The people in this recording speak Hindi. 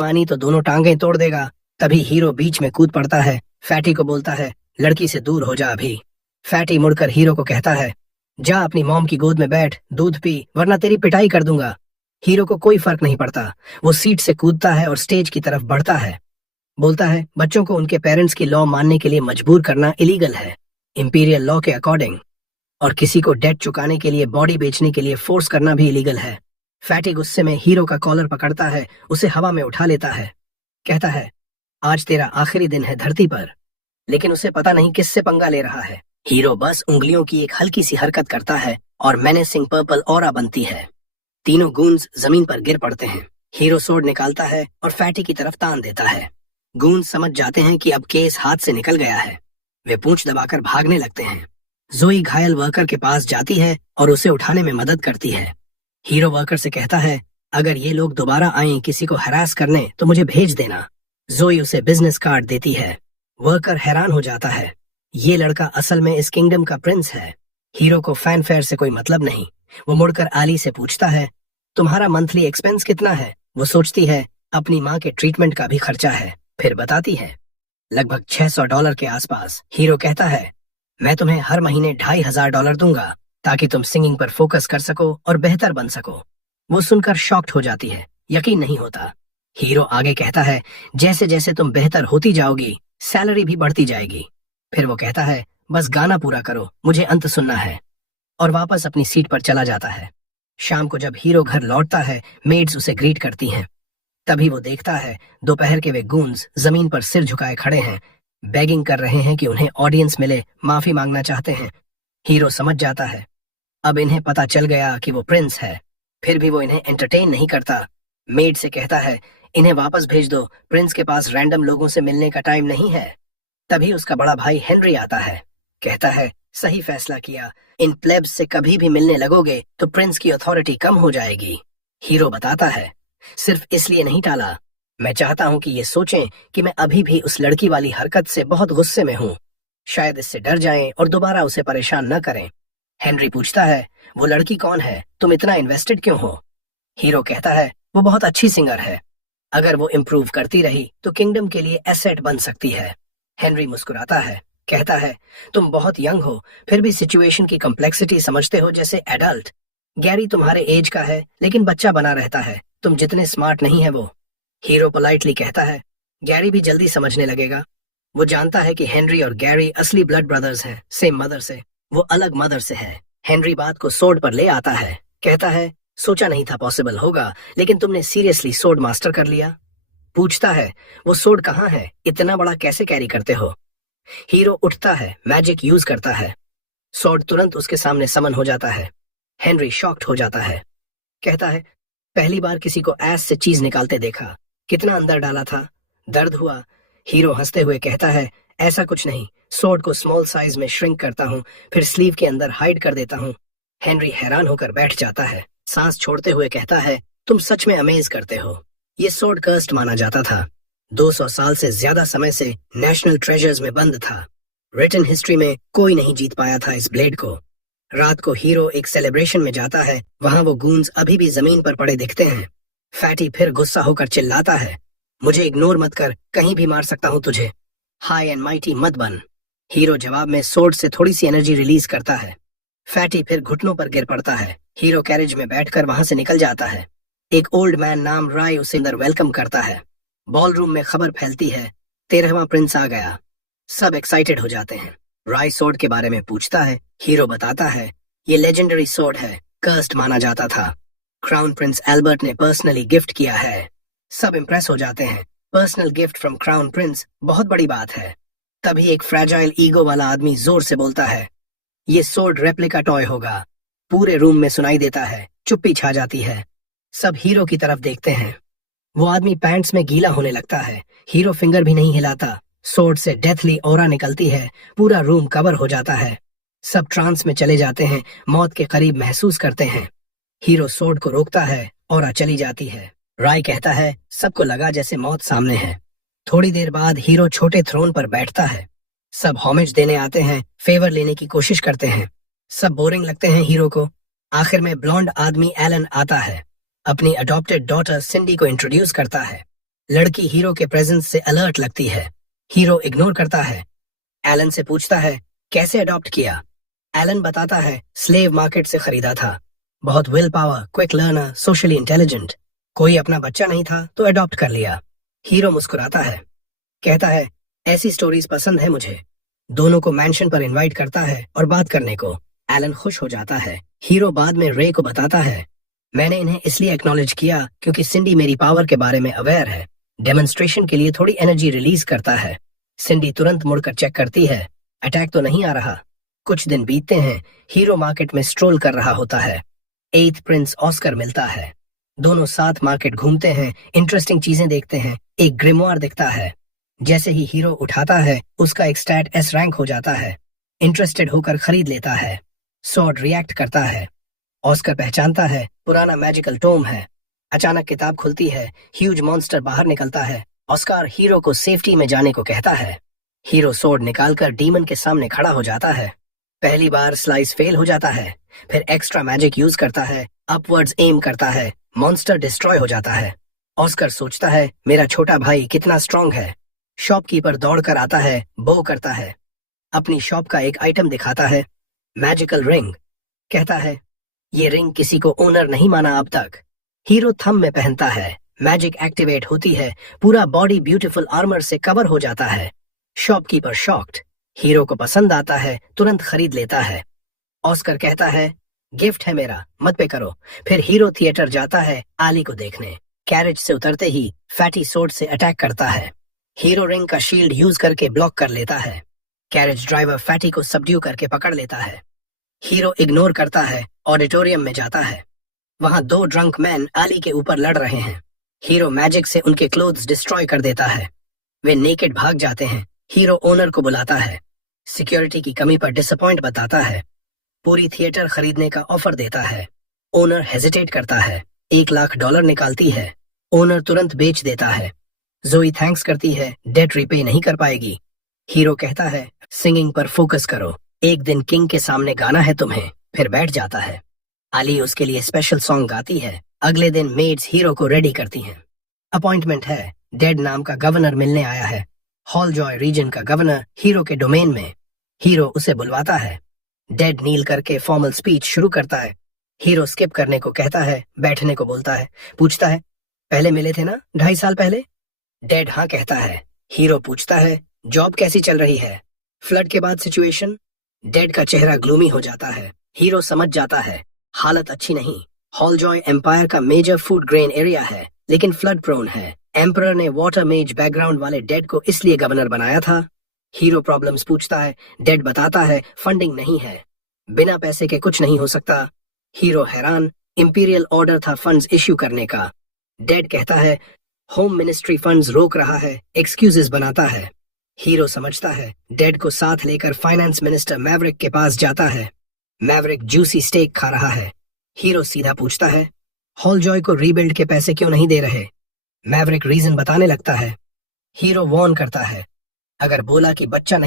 मानी तो दोनों टांगें तोड़ देगा। तभी हीरो बीच में कूद पड़ता है। फैटी को बोलता है, लड़की से दूर हो जा अभी। फैटी मुड़कर हीरो को कहता है, जा अपनी मॉम की गोद में बैठ, दूध पी, वरना तेरी पिटाई कर दूंगा। हीरो को कोई फर्क नहीं पड़ता। वो सीट से कूदता है और स्टेज की तरफ बढ़ता है। बोलता है, बच्चों को उनके पेरेंट्स की लॉ मानने के लिए मजबूर करना इलीगल है, इंपीरियल लॉ के अकॉर्डिंग। और किसी को डेट चुकाने के लिए बॉडी बेचने के लिए फोर्स करना भी इलीगल है। फैटी गुस्से में हीरो का कॉलर पकड़ता है, उसे हवा में उठा लेता है। कहता है, आज तेरा आखिरी दिन है धरती पर। लेकिन उसे पता नहीं किससे पंगा ले रहा है। हीरो बस उंगलियों की एक हल्की सी हरकत करता है और मेनेसिंग पर्पल ऑरा बनती है। तीनों गूंज जमीन पर गिर पड़ते हैं। हीरो सोर्ड निकालता है और फैटी की तरफ तान देता है। गूंज समझ जाते हैं कि अब केस हाथ से निकल गया है। वे पूंछ दबाकर भागने लगते हैं। जोई घायल वर्कर के पास जाती है और उसे उठाने में मदद करती है। हीरो वर्कर से कहता है, अगर ये लोग दोबारा आए किसी को हरास करने तो मुझे भेज देना। जोई उसे बिजनेस कार्ड देती है। वर्कर हैरान हो जाता है, ये लड़का असल में इस किंगडम का प्रिंस है। हीरो को फैनफेयर से कोई मतलब नहीं। वो मुड़कर आली से पूछता है, तुम्हारा मंथली एक्सपेंस कितना है? वो सोचती है, अपनी माँ के ट्रीटमेंट का भी खर्चा है। फिर बताती है, लगभग $600 के आसपास। हीरो कहता है, मैं तुम्हें हर महीने $2500 दूंगा ताकि तुम सिंगिंग पर फोकस कर सको और बेहतर बन सको। वो सुनकर शॉक्ड हो जाती है, यकीन नहीं होता। हीरो आगे कहता है, जैसे जैसे तुम बेहतर होती जाओगी सैलरी भी बढ़ती जाएगी। फिर वो कहता है, बस गाना पूरा करो, मुझे अंत सुनना है। और वापस अपनी सीट पर चला जाता है। शाम को जब हीरो घर लौटता है, मेड्स उसे ग्रीट करती हैं। तभी वो देखता है, दोपहर के वे गूंज जमीन पर सिर झुकाए खड़े हैं, बेगिंग कर रहे हैं कि उन्हें ऑडियंस मिले, माफी मांगना चाहते हैं। हीरो समझ जाता है, अब इन्हें पता चल गया कि वो प्रिंस है। फिर भी वो इन्हें एंटरटेन नहीं करता। मेड से कहता है, इन्हें वापस भेज दो, प्रिंस के पास रैंडम लोगों से मिलने का टाइम नहीं है। तभी उसका बड़ा भाई हेनरी आता है। कहता है, सही फैसला किया, इन प्लेब्स से कभी भी मिलने लगोगे तो प्रिंस की अथॉरिटी कम हो जाएगी। हीरो बताता है, सिर्फ इसलिए नहीं टाला, मैं चाहता हूं कि ये सोचें कि मैं अभी भी उस लड़की वाली हरकत से बहुत गुस्से में हूं। शायद इससे डर जाएं और दोबारा उसे परेशान न करें। हेनरी पूछता है, वो लड़की कौन है? तुम इतना इन्वेस्टेड क्यों हो? हीरो कहता है, वो बहुत अच्छी सिंगर है। अगर वो इम्प्रूव करती रही तो किंगडम के लिए एसेट बन सकती है। हेनरी मुस्कुराता है, कहता है, तुम बहुत यंग हो, फिर भी सिचुएशन की कॉम्प्लेक्सिटी समझते हो जैसे एडल्ट। गैरी तुम्हारे एज का है लेकिन बच्चा बना रहता है, तुम जितने स्मार्ट नहीं है वो। हीरो पोलाइटली कहता है, गैरी भी जल्दी समझने लगेगा। वो जानता है कि हेनरी और गैरी असली ब्लड ब्रदर्स हैं, सेम मदर से। वो अलग मदर से है। हेनरी बात को सोर्ड पर ले आता है। कहता है, सोचा नहीं था पॉसिबल होगा, लेकिन तुमने सीरियसली सोर्ड मास्टर कर लिया। पूछता है, वो सोर्ड कहाँ है? इतना बड़ा कैसे कैरी करते हो? हीरो उठता है, मैजिक यूज करता है। सोर्ड तुरंत उसके सामने समन हो जाता है। हेनरी शॉक्ड हो जाता है। कहता है, पहली बार किसी को ऐस से चीज निकालते देखा, कितना अंदर डाला था, दर्द हुआ। हीरो हंसते हुए कहता है, ऐसा कुछ नहीं, सोर्ड को स्मॉल साइज में श्रिंक करता हूँ, फिर स्लीव के अंदर हाइड कर देता हूँ। हेनरी हैरान होकर बैठ जाता है। सांस छोड़ते हुए कहता है, तुम सच में अमेज करते हो। ये सोर्ड कर्स्ड माना जाता था। 200 साल से ज्यादा समय से नेशनल ट्रेजर्स में बंद था। रिटन हिस्ट्री में कोई नहीं जीत पाया था इस ब्लेड को। रात को हीरो एक सेलिब्रेशन में जाता है। वहां वो गूंज अभी भी जमीन पर पड़े दिखते हैं। फैटी फिर गुस्सा होकर चिल्लाता है, मुझे इग्नोर मत कर, कहीं भी मार सकता हूं तुझे, हाई एंड माइटी मत बन। हीरो जवाब में सोर्ड से थोड़ी सी एनर्जी रिलीज करता है। फैटी फिर घुटनों पर गिर पड़ता है। हीरो कैरेज में बैठकर वहां से निकल जाता है। एक ओल्ड मैन नाम राय उसे अंदर वेलकम करता है। बॉल रूम में खबर फैलती है, 13वां प्रिंस आ गया। सब एक्साइटेड हो जाते हैं। राय सोर्ड के बारे में पूछता है। हीरो बताता है, ये लेजेंडरी सोर्ड है, कर्स्ड माना जाता था। क्राउन प्रिंस एल्बर्ट ने पर्सनली गिफ्ट किया है। सब इम्प्रेस हो जाते हैं। Personal gift from crown Prince, बहुत बड़ी बात है। तभी एक फ्रैजाइल ईगो वाला आदमी जोर से बोलता है, ये सोर्ड रेप्लिका टॉय होगा। पूरे रूम में सुनाई देता है, चुप्पी छा जाती है। सब हीरो की तरफ देखते हैं। वो आदमी पैंट्स में गीला होने लगता है। हीरो फिंगर भी नहीं हिलाता। सोर्ड से डेथली ऑरा निकलती है। पूरा रूम कवर हो जाता है। सब ट्रांस में चले जाते हैं, मौत के करीब महसूस करते हैं। हीरो सोर्ड को रोकता है, ऑरा चली जाती है। राय कहता है, सबको लगा जैसे मौत सामने है। थोड़ी देर बाद हीरो छोटे थ्रोन पर बैठता है। सब होमेज देने आते हैं, फेवर लेने की कोशिश करते हैं। सब बोरिंग लगते हैं हीरो को। आखिर में ब्लॉन्ड आदमी एलन आता है। अपनी अडॉप्टेड डॉटर सिंडी को इंट्रोड्यूस करता है। लड़की हीरो के प्रेजेंस से अलर्ट लगती है। हीरो इग्नोर करता है। एलन से पूछता है कैसे अडॉप्ट किया। एलन बताता है स्लेव मार्केट से खरीदा था। बहुत will power, quick learner, socially intelligent. कोई अपना बच्चा नहीं था तो अडॉप्ट कर लिया। हीरो मुस्कुराता है, कहता है ऐसी स्टोरीज पसंद है मुझे। दोनों को मैंशन पर इनवाइट करता है और बात करने को। एलन खुश हो जाता है। हीरो बाद में रे को बताता है मैंने इन्हें इसलिए एक्नॉलेज किया क्योंकि सिंडी मेरी पावर के बारे में अवेयर है। डेमोन्स्ट्रेशन के लिए थोड़ी एनर्जी रिलीज करता है। सिंडी तुरंत मुड़कर चेक करती है, अटैक तो नहीं आ रहा। कुछ दिन बीतते हैं। हीरो मार्केट में स्ट्रोल कर रहा होता है। एथ प्रिंस ऑस्कर मिलता है। दोनों साथ मार्केट घूमते हैं, इंटरेस्टिंग चीजें देखते हैं। एक ग्रिमवार दिखता है। जैसे ही हीरो उठाता है उसका एक स्टैट एस रैंक हो जाता है। इंटरेस्टेड होकर खरीद लेता है। सॉर्ड रिएक्ट करता है। ऑस्कर पहचानता है पुराना मैजिकल टोम है। अचानक किताब खुलती है। ह्यूज मॉन्स्टर बाहर निकलता है। ऑस्कर हीरो को सेफ्टी में जाने को कहता है। हीरो सोर्ड निकालकर डीमन के सामने खड़ा हो जाता है। पहली बार स्लाइस फेल हो जाता है। फिर एक्स्ट्रा मैजिक यूज करता है, अपवर्ड्स एम करता है, मॉन्स्टर डिस्ट्रॉय हो जाता है। ऑस्कर सोचता है मेरा छोटा भाई कितना स्ट्रांग है। शॉपकीपर दौड़कर आता है, बो करता है। अपनी शॉप का एक आइटम दिखाता है, मैजिकल रिंग। कहता है ये रिंग किसी को ओनर नहीं माना अब तक। हीरो थंब में पहनता है। मैजिक एक्टिवेट होती है। पूरा बॉडी ब्यूटीफुल आर्मर से कवर हो जाता है। Shopkeeper shocked. हीरो को पसंद आता है, तुरंत खरीद लेता है। ऑस्कर कहता है गिफ्ट है मेरा, मत पे करो। फिर हीरो थिएटर जाता है आली को देखने। कैरेज से उतरते ही फैटी सोर्ड से अटैक करता है। हीरो रिंग का शील्ड यूज करके ब्लॉक कर लेता है। कैरेज ड्राइवर फैटी को सबड्यू करके पकड़ लेता है। हीरो इग्नोर करता है, ऑडिटोरियम में जाता है। वहां दो ड्रंक मैन आली के ऊपर लड़ रहे हैं। हीरो मैजिक से उनके क्लोथ्स डिस्ट्रॉय कर देता है। वे नेकेड भाग जाते हैं। हीरो ओनर को बुलाता है। सिक्योरिटी की कमी पर डिसअपॉइंट बताता है। पूरी थिएटर खरीदने का ऑफर देता है। ओनर हेजिटेट करता है। $1,00,000 निकालती है। ओनर तुरंत बेच देता है। जोई थैंक्स करती है, डेट रिपे नहीं कर पाएगी। हीरो कहता है सिंगिंग पर फोकस करो, एक दिन किंग के सामने गाना है तुम्हें। फिर बैठ जाता है। आली उसके लिए स्पेशल सॉन्ग गाती है। अगले दिन मेड्स हीरो को रेडी करती हैं। अपॉइंटमेंट है, डेड नाम का गवर्नर मिलने आया है। हॉल जॉय रीजन का गवर्नर हीरो के डोमेन में। हीरो उसे बुलवाता है। डेड नील करके फॉर्मल स्पीच शुरू करता है। हीरो स्किप करने को कहता है, बैठने को बोलता है। पूछता है पहले मिले थे ना 2.5 साल पहले। डेड हाँ कहता है। हीरो पूछता है जॉब कैसी चल रही है, फ्लड के बाद सिचुएशन। डेड का चेहरा ग्लूमी हो जाता है। हीरो समझ जाता है हालत अच्छी नहीं। हॉल जॉय एम्पायर का मेजर फूड ग्रेन एरिया है, लेकिन फ्लड प्रोन है। एम्परर ने वाटर मेज बैकग्राउंड वाले डेड को इसलिए गवर्नर बनाया था। हीरो प्रॉब्लम्स पूछता है। डेड बताता है फंडिंग नहीं है, बिना पैसे के कुछ नहीं हो सकता। हीरो हैरान, इंपीरियल ऑर्डर था फंड्स इश्यू करने का। डेड कहता है होम मिनिस्ट्री फंड्स रोक रहा है, एक्सक्यूजेस बनाता है। हीरो समझता है। डेड को साथ लेकर फाइनेंस मिनिस्टर मैवरिक के पास जाता है। मैवरिक जूसी स्टेक खा रहा है। हीरो सीधा पूछता है हॉल जॉय को रीबिल्ड के पैसे क्यों नहीं दे रहे। मैवरिक रीजन बताने लगता है। हीरो वॉर्न करता है अगर बोला कि बच्चा नहीं